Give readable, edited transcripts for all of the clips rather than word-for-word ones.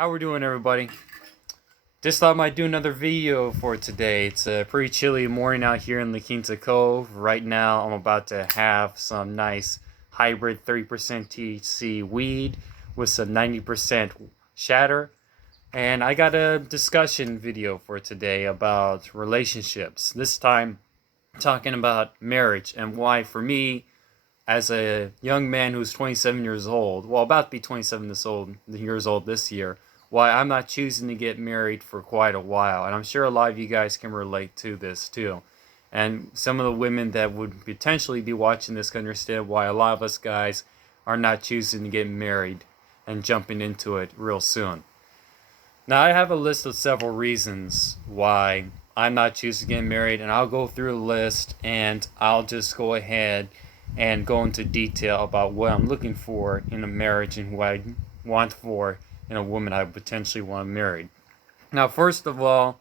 How we doing, everybody? Just thought I might do another video for today. It's a pretty chilly morning out here in La Quinta Cove. Right now, I'm about to have some nice hybrid 30% THC weed with some 90% shatter. And I got a discussion video for today about relationships. This time, talking about marriage and why, for me, as a young man who's 27 years old, well, about to be 27 years old this year, why I'm not choosing to get married for quite a while. And I'm sure a lot of you guys can relate to this too. And some of the women that would potentially be watching this can understand why a lot of us guys are not choosing to get married and jumping into it real soon. Now, I have a list of several reasons why I'm not choosing to get married, and I'll go through the list and I'll just go ahead and go into detail about what I'm looking for in a marriage and what I want for in a woman I potentially want to marry. Now, first of all,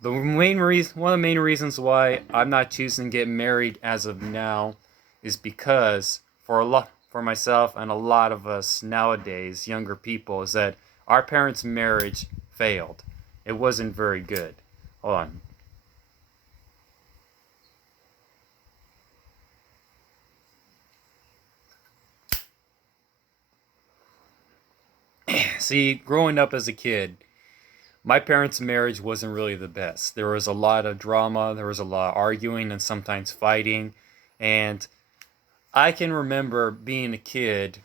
one of the main reasons why I'm not choosing to get married as of now is because for myself and a lot of us nowadays, younger people, is that our parents' marriage failed. It wasn't very good. Hold on. See, growing up as a kid, my parents' marriage wasn't really the best. There was a lot of drama, there was a lot of arguing and sometimes fighting. And I can remember being a kid,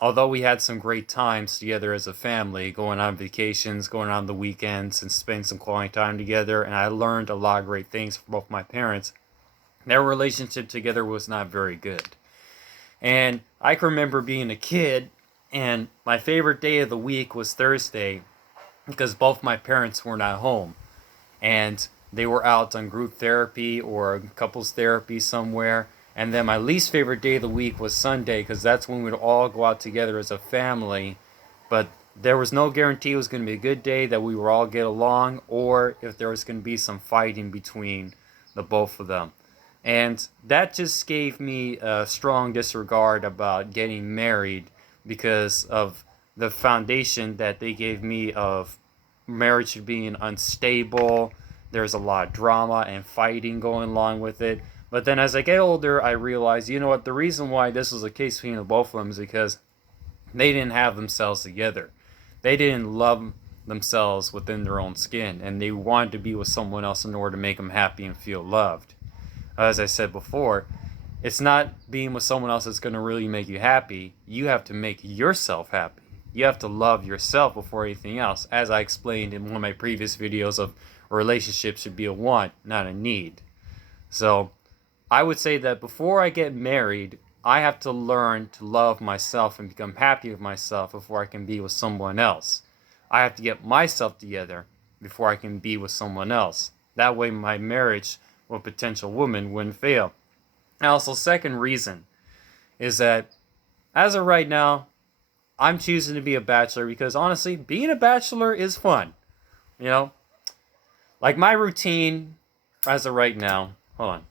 although we had some great times together as a family, going on vacations, going on the weekends, and spending some quality time together. And I learned a lot of great things from both my parents. Their relationship together was not very good. And I can remember being a kid, and my favorite day of the week was Thursday because both my parents were not home. And they were out on group therapy or couples therapy somewhere. And then my least favorite day of the week was Sunday because that's when we'd all go out together as a family. But there was no guarantee it was going to be a good day, that we would all get along, or if there was going to be some fighting between the both of them. And that just gave me a strong disregard about getting married because of the foundation that they gave me of marriage being unstable. There's a lot of drama and fighting going along with it. But then as I get older, I realize, you know what, the reason why this was the case between the both of them is because they didn't have themselves together. They didn't love themselves within their own skin, and they wanted to be with someone else in order to make them happy and feel loved. As I said before, it's not being with someone else that's going to really make you happy. You have to make yourself happy. You have to love yourself before anything else. As I explained in one of my previous videos of a relationship should be a want, not a need. So I would say that before I get married, I have to learn to love myself and become happy with myself before I can be with someone else. I have to get myself together before I can be with someone else. That way my marriage with a potential woman wouldn't fail. And also, second reason is that as of right now, I'm choosing to be a bachelor because honestly, being a bachelor is fun. You know, like my routine as of right now. Hold on.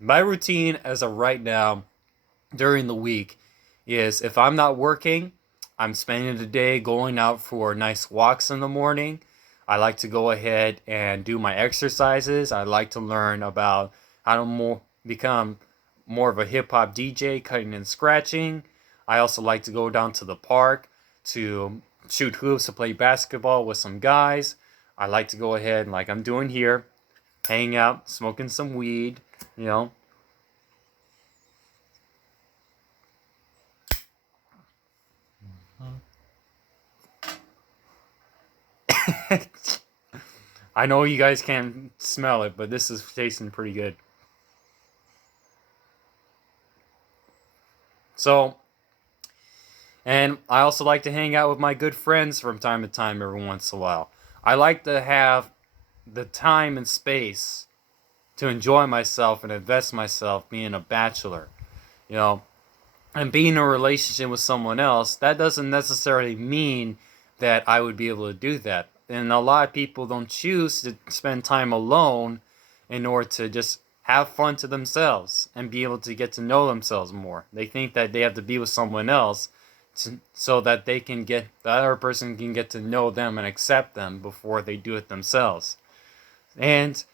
My routine as of right now during the week is if I'm not working, I'm spending the day going out for nice walks in the morning. I like to go ahead and do my exercises. I like to learn about how to become more of a hip hop DJ, cutting and scratching. I also like to go down to the park to shoot hoops, to play basketball with some guys. I like to go ahead, like I'm doing here, hang out, smoking some weed, you know. I know you guys can't smell it, but this is tasting pretty good. So, and I also like to hang out with my good friends from time to time every once in a while. I like to have the time and space to enjoy myself and invest myself being a bachelor. You know, and being in a relationship with someone else, that doesn't necessarily mean that I would be able to do that. And a lot of people don't choose to spend time alone in order to just have fun to themselves and be able to get to know themselves more. They think that they have to be with someone else so that the other person can get to know them and accept them before they do it themselves. And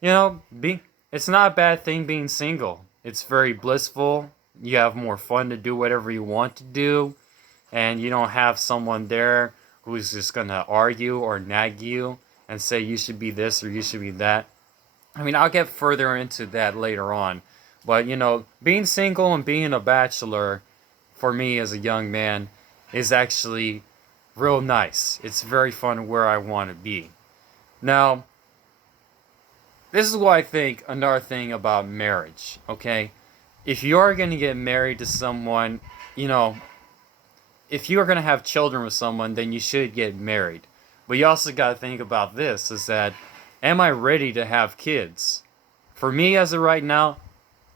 it's not a bad thing being single. It's very blissful. You have more fun to do whatever you want to do, and you don't have someone there who's just gonna argue or nag you and say you should be this or you should be that. I mean, I'll get further into that later on, but being single and being a bachelor for me as a young man is actually real nice. It's very fun where I want to be. Now, this is what I think another thing about marriage, okay? If you're going to get married to someone, if you're going to have children with someone, then you should get married. But you also got to think about this, is that, am I ready to have kids? For me, as of right now,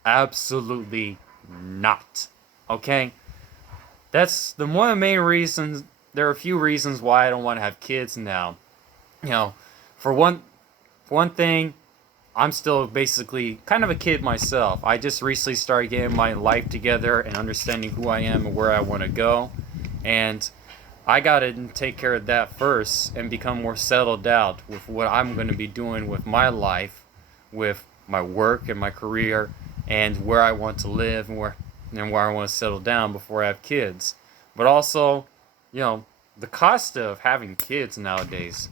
absolutely not, okay? That's one of the main reasons. There are a few reasons why I don't want to have kids now. For one thing, I'm still basically kind of a kid myself. I just recently started getting my life together and understanding who I am and where I want to go. And I got to take care of that first and become more settled out with what I'm going to be doing with my life, with my work and my career, and where I want to live and where I want to settle down before I have kids. But also, the cost of having kids nowadays.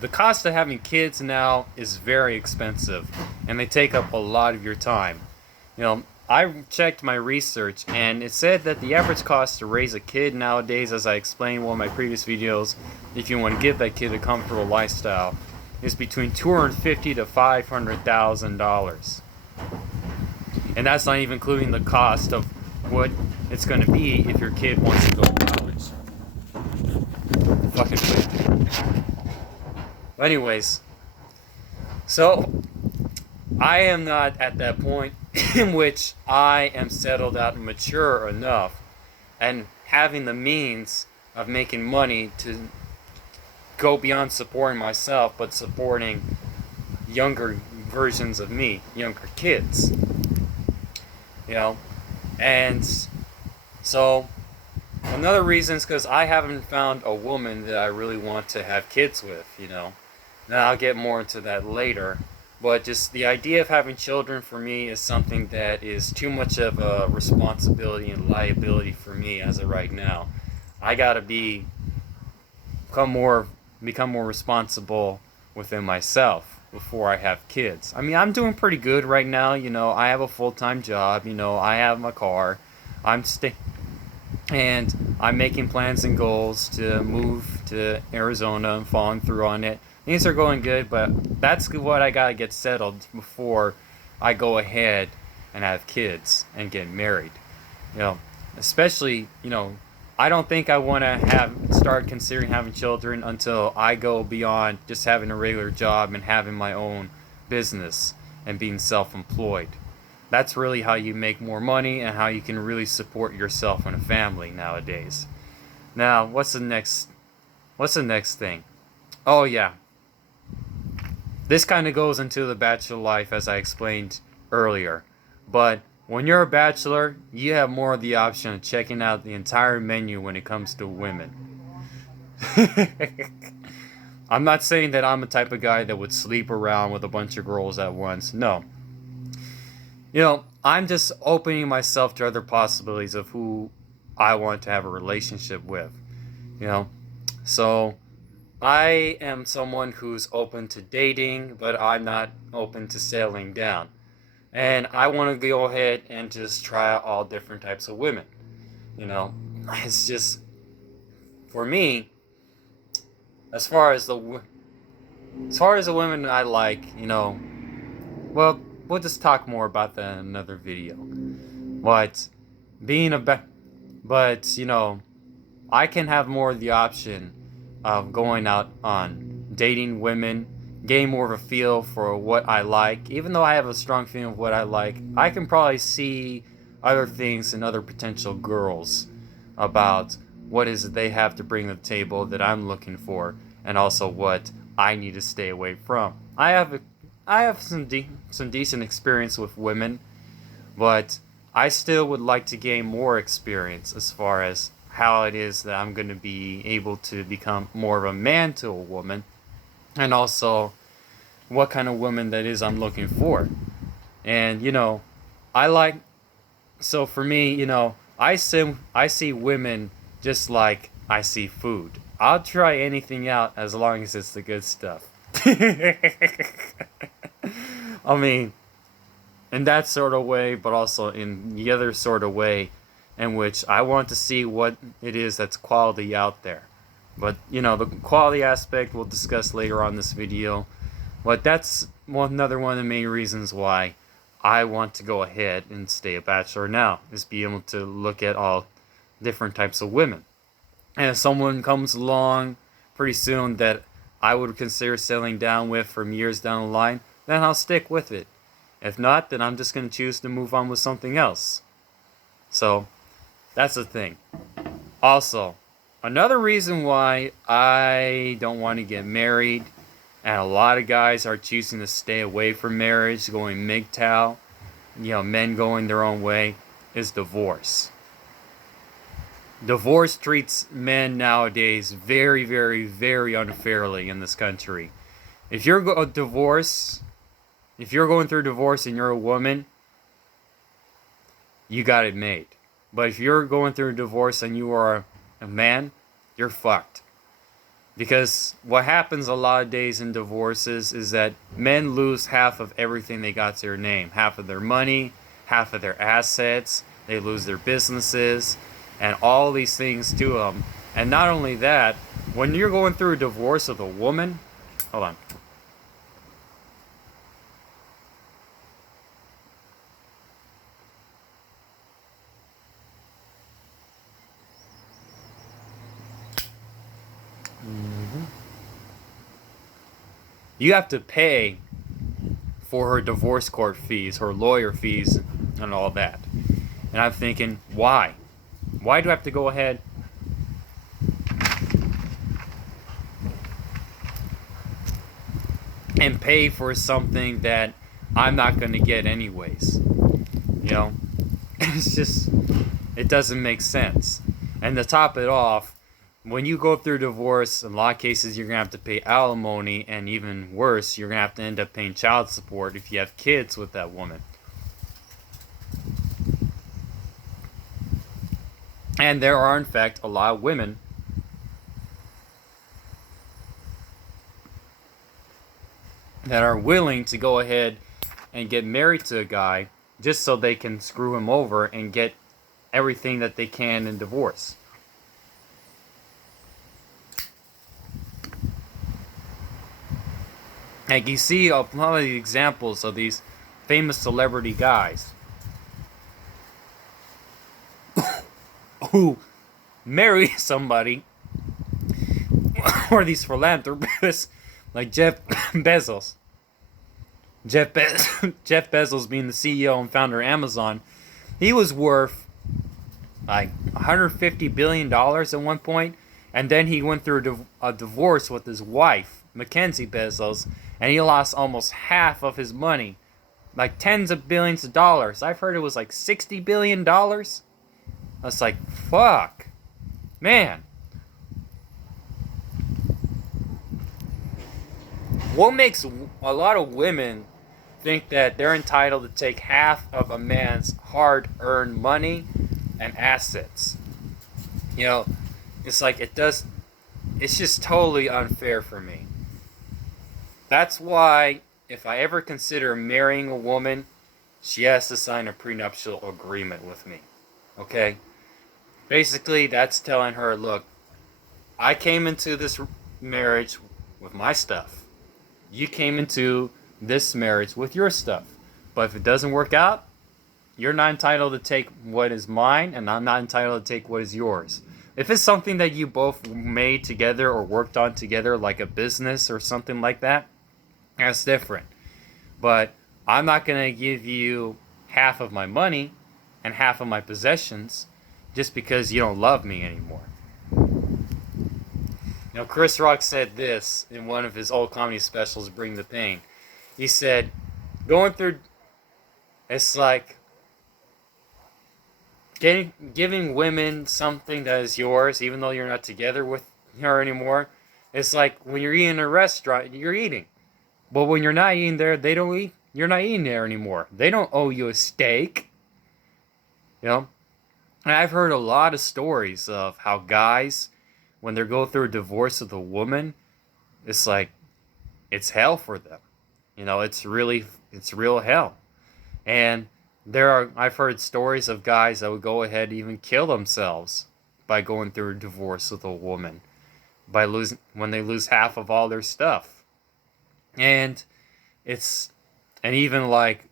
The cost of having kids now is very expensive, and they take up a lot of your time. I checked my research, and it said that the average cost to raise a kid nowadays, as I explained in one of my previous videos, if you want to give that kid a comfortable lifestyle, is between $250,000 to $500,000. And that's not even including the cost of what it's going to be if your kid wants to go to college. Fucking food. Anyways, so I am not at that point in which I am settled out and mature enough and having the means of making money to go beyond supporting myself, but supporting younger versions of me, younger kids. And so another reason is because I haven't found a woman that I really want to have kids with, Now I'll get more into that later. But just the idea of having children for me is something that is too much of a responsibility and liability for me as of right now. I gotta become more responsible within myself before I have kids. I mean, I'm doing pretty good right now. I have a full-time job. I have my car. And I'm making plans and goals to move to Arizona and following through on it. Things are going good, but that's what I gotta get settled before I go ahead and have kids and get married. Especially, I don't think I want to start considering having children until I go beyond just having a regular job and having my own business and being self-employed. That's really how you make more money and how you can really support yourself and a family nowadays. Now, what's the next thing? Oh yeah. This kind of goes into the bachelor life as I explained earlier. But when you're a bachelor, you have more of the option of checking out the entire menu when it comes to women. I'm not saying that I'm the type of guy that would sleep around with a bunch of girls at once. No. I'm just opening myself to other possibilities of who I want to have a relationship with. So I am someone who's open to dating, but I'm not open to settling down. And I want to go ahead and just try out all different types of women. It's just, for me, as far as the women I like, well, we'll just talk more about that in another video. But I can have more of the option of going out on dating women gain more of a feel for what I like. Even though I have a strong feeling of what I like, I can probably see other things in other potential girls about what is it they have to bring to the table that I'm looking for, and also what I need to stay away from. I have some decent experience with women, but I still would like to gain more experience as far as how it is that I'm going to be able to become more of a man to a woman, and also what kind of woman that is I'm looking for. And I like so for me, I see women just like I see food. I'll try anything out as long as it's the good stuff. I mean, in that sort of way, but also in the other sort of way, in which I want to see what it is that's quality out there. But the quality aspect we'll discuss later on this video. But that's another one of the main reasons why I want to go ahead and stay a bachelor now, is be able to look at all different types of women. And if someone comes along pretty soon that I would consider settling down with from years down the line, then I'll stick with it. If not, then I'm just going to choose to move on with something else. So, that's the thing. Also, another reason why I don't want to get married, and a lot of guys are choosing to stay away from marriage, going MGTOW, men going their own way, is divorce. Divorce treats men nowadays very, very, very unfairly in this country. If you're if you're going through divorce and you're a woman, you got it made. But if you're going through a divorce and you are a man, you're fucked. Because what happens a lot of days in divorces is that men lose half of everything they got to their name. Half of their money, half of their assets, they lose their businesses, and all these things to them. And not only that, when you're going through a divorce with a woman, hold on. You have to pay for her divorce court fees, her lawyer fees, and all that. And I'm thinking, why? Why do I have to go ahead and pay for something that I'm not going to get anyways? It's just, it doesn't make sense. And to top it off, when you go through divorce, in a lot of cases, you're going to have to pay alimony, and even worse, you're going to have to end up paying child support if you have kids with that woman. And there are, in fact, a lot of women that are willing to go ahead and get married to a guy just so they can screw him over and get everything that they can in divorce. Like you see a lot of the examples of these famous celebrity guys who marry somebody, or these philanthropists like Jeff Bezos. Jeff Bezos being the CEO and founder of Amazon, he was worth like $150 billion at one point, and then he went through a divorce with his wife, Mackenzie Bezos, and he lost almost half of his money, like tens of billions of dollars. I've heard it was like $60 billion. That's like, fuck. Man. What makes a lot of women think that they're entitled to take half of a man's hard-earned money and assets? It's like it's just totally unfair for me. That's why if I ever consider marrying a woman, she has to sign a prenuptial agreement with me. Okay? Basically, that's telling her, look, I came into this marriage with my stuff. You came into this marriage with your stuff. But if it doesn't work out, you're not entitled to take what is mine, and I'm not entitled to take what is yours. If it's something that you both made together or worked on together, like a business or something like that, That's different. But I'm not going to give you half of my money and half of my possessions just because you don't love me anymore. Chris Rock said this in one of his old comedy specials, Bring the Pain. He said, going through, it's like giving women something that is yours, even though you're not together with her anymore. It's like when you're eating in a restaurant, you're eating. But when you're not eating there, they don't eat. You're not eating there anymore. They don't owe you a steak. You know? And I've heard a lot of stories of how guys, when they go through a divorce with a woman, it's like, it's hell for them. It's real hell. And I've heard stories of guys that would go ahead and even kill themselves by going through a divorce with a woman, when they lose half of all their stuff. And it's, and even like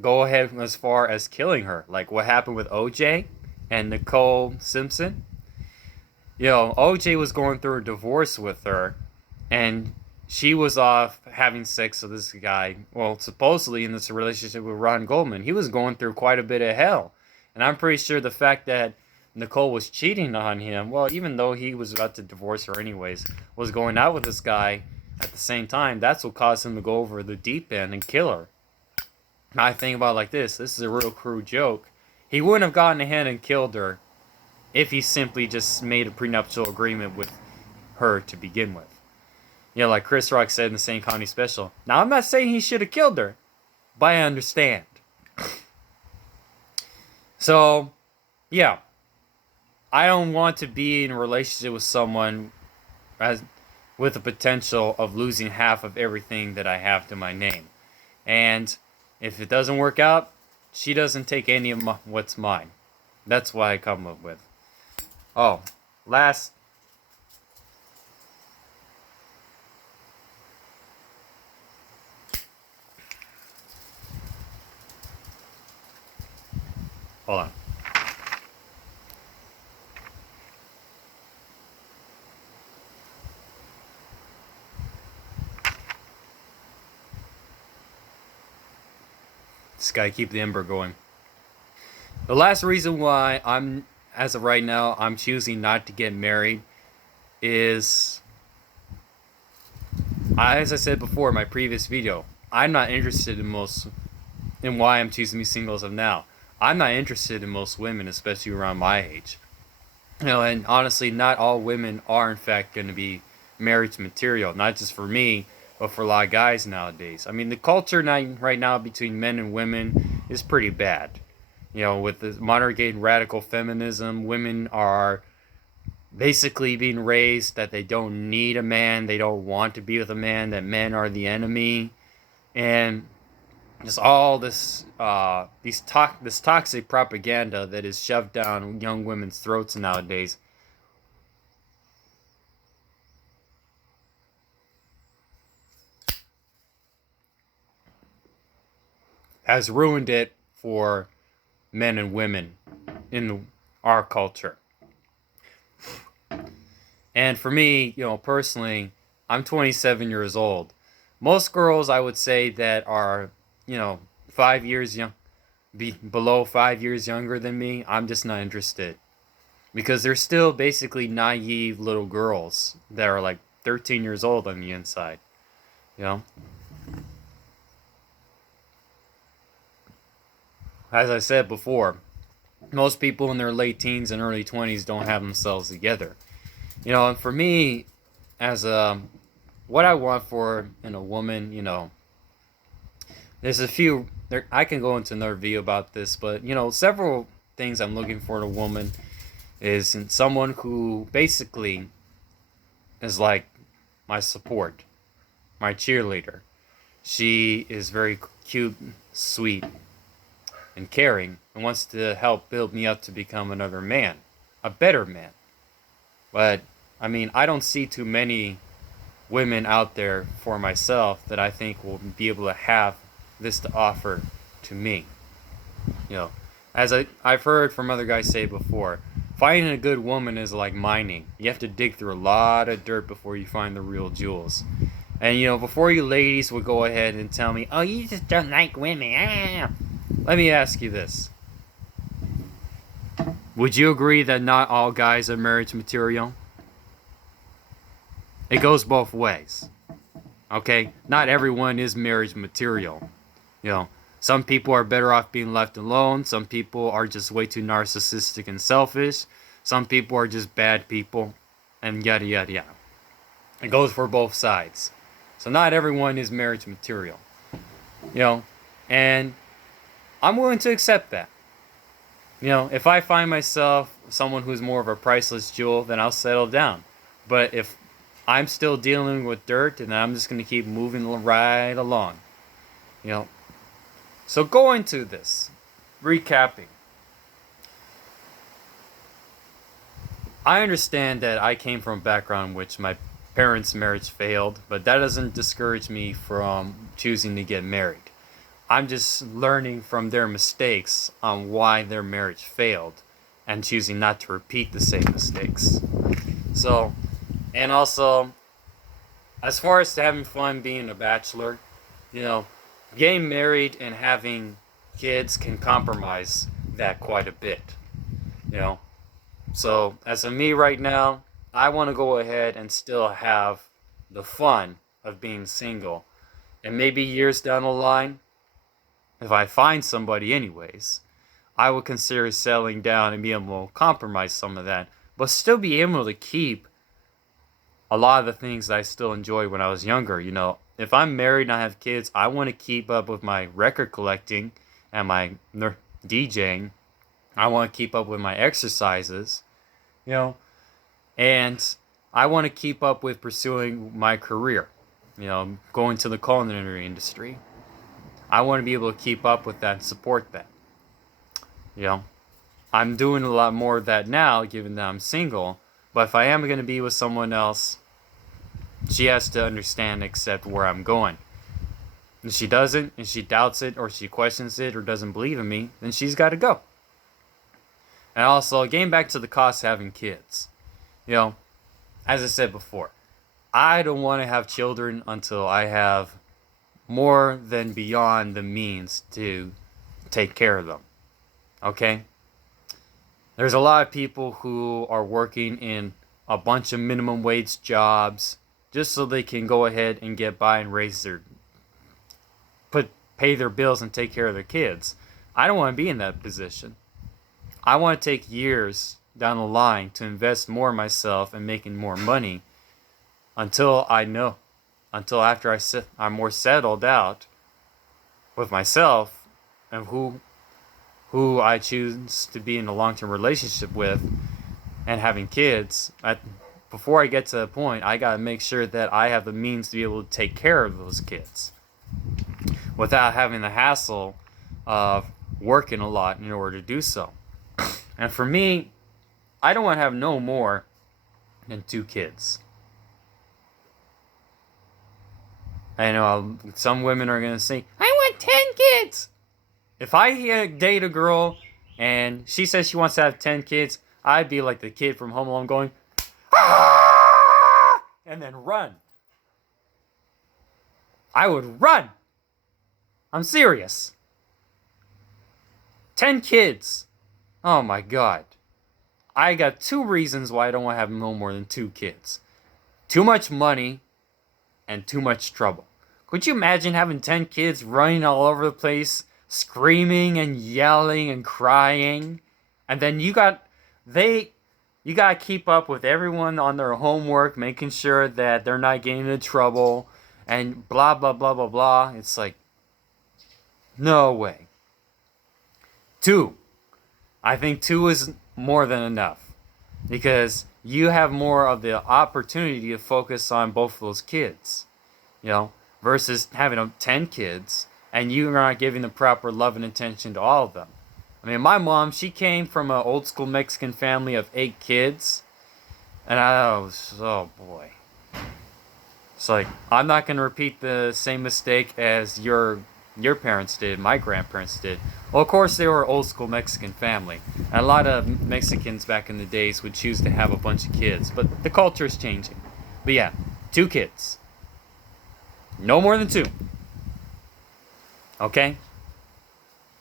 go ahead as far as killing her, like what happened with OJ and Nicole Simpson. OJ was going through a divorce with her, and she was off having sex with this guy. Well, supposedly in this relationship with Ron Goldman, he was going through quite a bit of hell. And I'm pretty sure the fact that Nicole was cheating on him, well, even though he was about to divorce her anyways, was going out with this guy at the same time, that's what caused him to go over the deep end and kill her. I think about it like this is a real crude joke. He wouldn't have gotten ahead and killed her if he simply just made a prenuptial agreement with her to begin with. Like Chris Rock said in the same comedy special. Now, I'm not saying he should have killed her, but I understand. So, yeah. I don't want to be in a relationship with someone with the potential of losing half of everything that I have to my name. And if it doesn't work out, she doesn't take any of what's mine. That's what I come up with. Oh, last. Hold on. This guy keep the ember going. The last reason why as of right now, I'm choosing not to get married is, as I said before in my previous video, I'm not interested in why I'm choosing to be single as of now. I'm not interested in most women, especially around my age. And honestly, not all women are in fact going to be marriage material, not just for me, but for a lot of guys nowadays. I mean, the culture right now between men and women is pretty bad. With the modern day radical feminism, women are basically being raised that they don't need a man, they don't want to be with a man, that men are the enemy, and just all this this toxic propaganda that is shoved down young women's throats nowadays. Has ruined it for men and women in our culture. And for me, personally, I'm 27 years old. Most girls, I would say, that are, 5 years below 5 years younger than me, I'm just not interested. Because they're still basically naive little girls that are like 13 years old on the inside. As I said before, most people in their late teens and early 20s don't have themselves together. And for me, as what I want in a woman, there's a few. I can go into another video about this, but several things I'm looking for in a woman is in someone who basically is like my support, my cheerleader. She is very cute, sweet, and caring, and wants to help build me up to become another man, a better man. But I mean, I don't see too many women out there for myself that I think will be able to have this to offer to me. As I've heard from other guys say before, finding a good woman is like mining. You have to dig through a lot of dirt before you find the real jewels. And before you ladies would go ahead and tell me, "Oh, you just don't like women." Ah. Let me ask you this: would you agree that not all guys are marriage material? It goes both ways. Okay? Not everyone is marriage material. You know, some people are better off being left alone. Some people are just way too narcissistic and selfish. Some people are just bad people, and yada yada yada. It goes for both sides. So not everyone is marriage material. You know, and I'm willing to accept that. If I find myself someone who's more of a priceless jewel, then I'll settle down. But if I'm still dealing with dirt, then I'm just going to keep moving right along. You know. So going to this, recapping. I understand that I came from a background in which my parents' marriage failed, but that doesn't discourage me from choosing to get married. I'm just learning from their mistakes on why their marriage failed and choosing not to repeat the same mistakes. So, and also, as far as having fun being a bachelor, getting married and having kids can compromise that quite a bit. You know, so as of me right now, I want to go ahead and still have the fun of being single. And maybe years down the line, if I find somebody anyways, I would consider settling down and be able to compromise some of that, but still be able to keep a lot of the things that I still enjoyed when I was younger. If I'm married and I have kids, I want to keep up with my record collecting and my DJing. I want to keep up with my exercises, and I want to keep up with pursuing my career, going to the culinary industry. I want to be able to keep up with that and support that. I'm doing a lot more of that now, given that I'm single. But if I am going to be with someone else, she has to understand and accept where I'm going. If she doesn't, and she doubts it, or she questions it, or doesn't believe in me, then she's got to go. And also, getting back to the cost of having kids. As I said before, I don't want to have children until I have more than beyond the means to take care of them. Okay? There's a lot of people who are working in a bunch of minimum wage jobs just so they can go ahead and get by and pay their bills and take care of their kids. I don't want to be in that position. I want to take years down the line to invest more in myself and making more money until after I'm more settled out with myself and who I choose to be in a long-term relationship with and having kids. Before I get to that point, I got to make sure that I have the means to be able to take care of those kids without having the hassle of working a lot in order to do so. And for me, I don't want to have no more than 2 kids. I know some women are going to say, I want 10 kids. If I date a girl and she says she wants to have 10 kids, I'd be like the kid from Home Alone going, ah! And then run. I would run. I'm serious. 10 kids. Oh my God. I got 2 reasons why I don't want to have no more than 2 kids. Too much money and too much trouble. Could you imagine having 10 kids running all over the place, screaming and yelling and crying? And then you got to keep up with everyone on their homework, making sure that they're not getting into trouble and blah, blah, blah, blah, blah. It's like, no way. 2. I think 2 is more than enough because you have more of the opportunity to focus on both of those kids, versus having 10 kids and you're not giving the proper love and attention to all of them. I mean, my mom, she came from an old school Mexican family of 8 kids, and oh boy. It's like, I'm not going to repeat the same mistake as your parents did, my grandparents did. Well, of course, they were an old school Mexican family. And a lot of Mexicans back in the days would choose to have a bunch of kids. But the culture is changing. But yeah, 2 kids. No more than 2. Okay?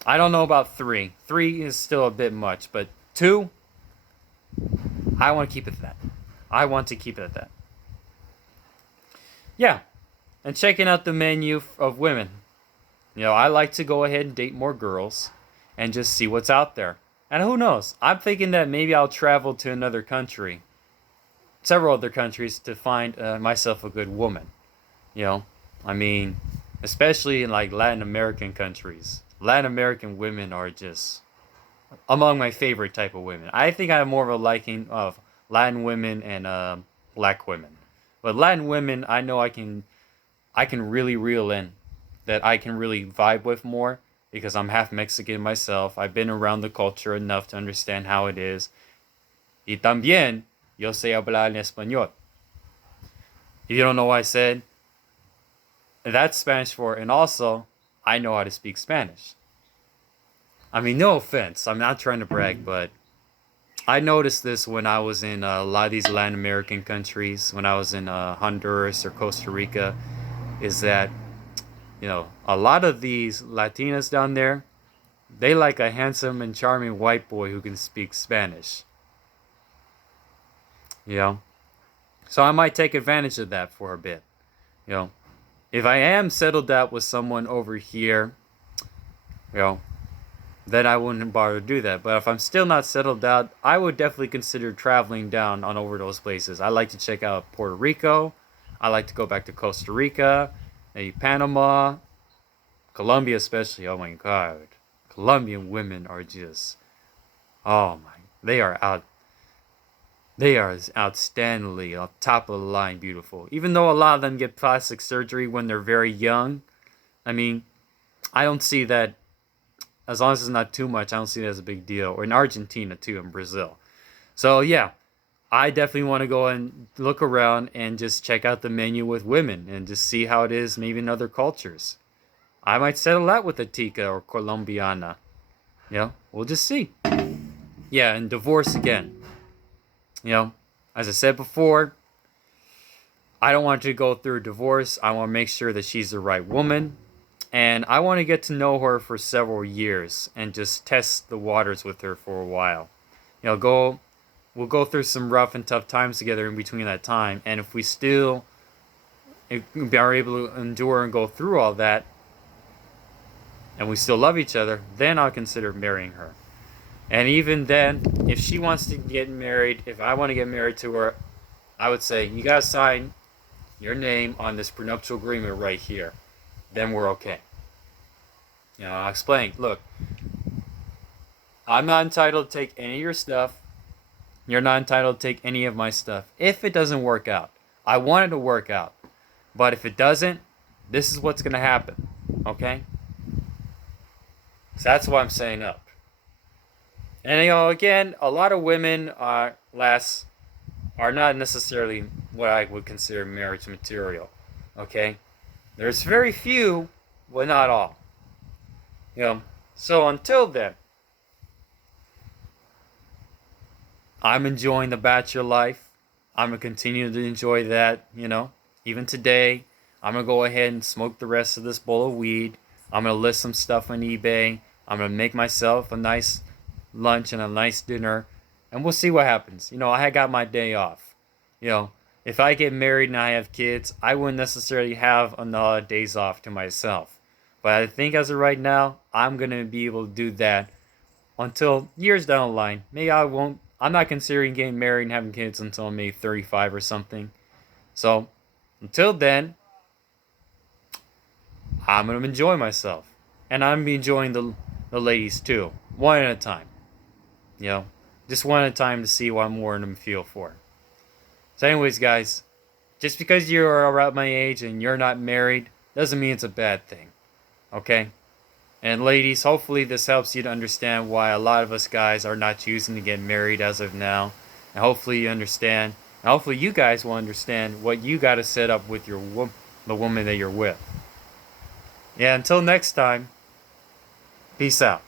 I don't know about 3. 3 is still a bit much, but 2, I want to keep it at that. I want to keep it at that. Yeah. And checking out the menu of women. I like to go ahead and date more girls and just see what's out there. And who knows? I'm thinking that maybe I'll travel to another country, several other countries, to find myself a good woman. You know, I mean, especially in like Latin American countries. Latin American women are just among my favorite type of women. I think I have more of a liking of Latin women and black women. But Latin women, I know I can really reel in, that I can really vibe with more because I'm half Mexican myself. I've been around the culture enough to understand how it is. Y también yo sé hablar en español. If you don't know what I said, that's Spanish for, and also I know how to speak Spanish. I mean, no offense. I'm not trying to brag, but I noticed this when I was in a lot of these Latin American countries, when I was in Honduras or Costa Rica, is that, a lot of these Latinas down there, they like a handsome and charming white boy who can speak Spanish. You know? So I might take advantage of that for a bit. You know? If I am settled out with someone over here, you know, then I wouldn't bother to do that. But if I'm still not settled out, I would definitely consider traveling down on over those places. I like to check out Puerto Rico. I like to go back to Costa Rica, maybe Panama, Colombia especially. Oh my God. Colombian women are just, oh my, they are outstandingly on top of the line beautiful. Even though a lot of them get plastic surgery when they're very young, I mean, I don't see that, as long as it's not too much, I don't see that as a big deal. Or in Argentina too, in Brazil. So yeah, I definitely want to go and look around and just check out the menu with women and just see how it is maybe in other cultures. I might settle out with a Tica or Colombiana. We'll just see. Yeah, and divorce again. As I said before, I don't want to go through a divorce. I want to make sure that she's the right woman. And I want to get to know her for several years and just test the waters with her for a while. We'll go through some rough and tough times together in between that time. And if we are able to endure and go through all that, and we still love each other, then I'll consider marrying her. And even then, if she wants to get married, if I want to get married to her, I would say, you gotta sign your name on this prenuptial agreement right here. Then we're okay. I'll explain. Look, I'm not entitled to take any of your stuff. You're not entitled to take any of my stuff. If it doesn't work out, I want it to work out. But if it doesn't, this is what's gonna happen. Okay? So that's why I'm saying up. And again, a lot of women are not necessarily what I would consider marriage material. Okay? There's very few, but not all. So until then, I'm enjoying the bachelor life. I'm gonna continue to enjoy that, even today. I'm gonna go ahead and smoke the rest of this bowl of weed. I'm gonna list some stuff on eBay. I'm gonna make myself a nice lunch and a nice dinner, and we'll see what happens. I got my day off. If I get married and I have kids, I wouldn't necessarily have another days off to myself. But I think as of right now, I'm gonna be able to do that until years down the line. Maybe I won't. I'm not considering getting married and having kids until I'm maybe 35 or something. So until then, I'm gonna enjoy myself, and I'm gonna be enjoying the ladies too, one at a time. Just one at a time to see what I'm more them feel for. So, anyways, guys, just because you're around my age and you're not married doesn't mean it's a bad thing. Okay? And ladies, hopefully this helps you to understand why a lot of us guys are not choosing to get married as of now. And hopefully you understand. And hopefully you guys will understand what you got to set up with the woman that you're with. Yeah, until next time, peace out.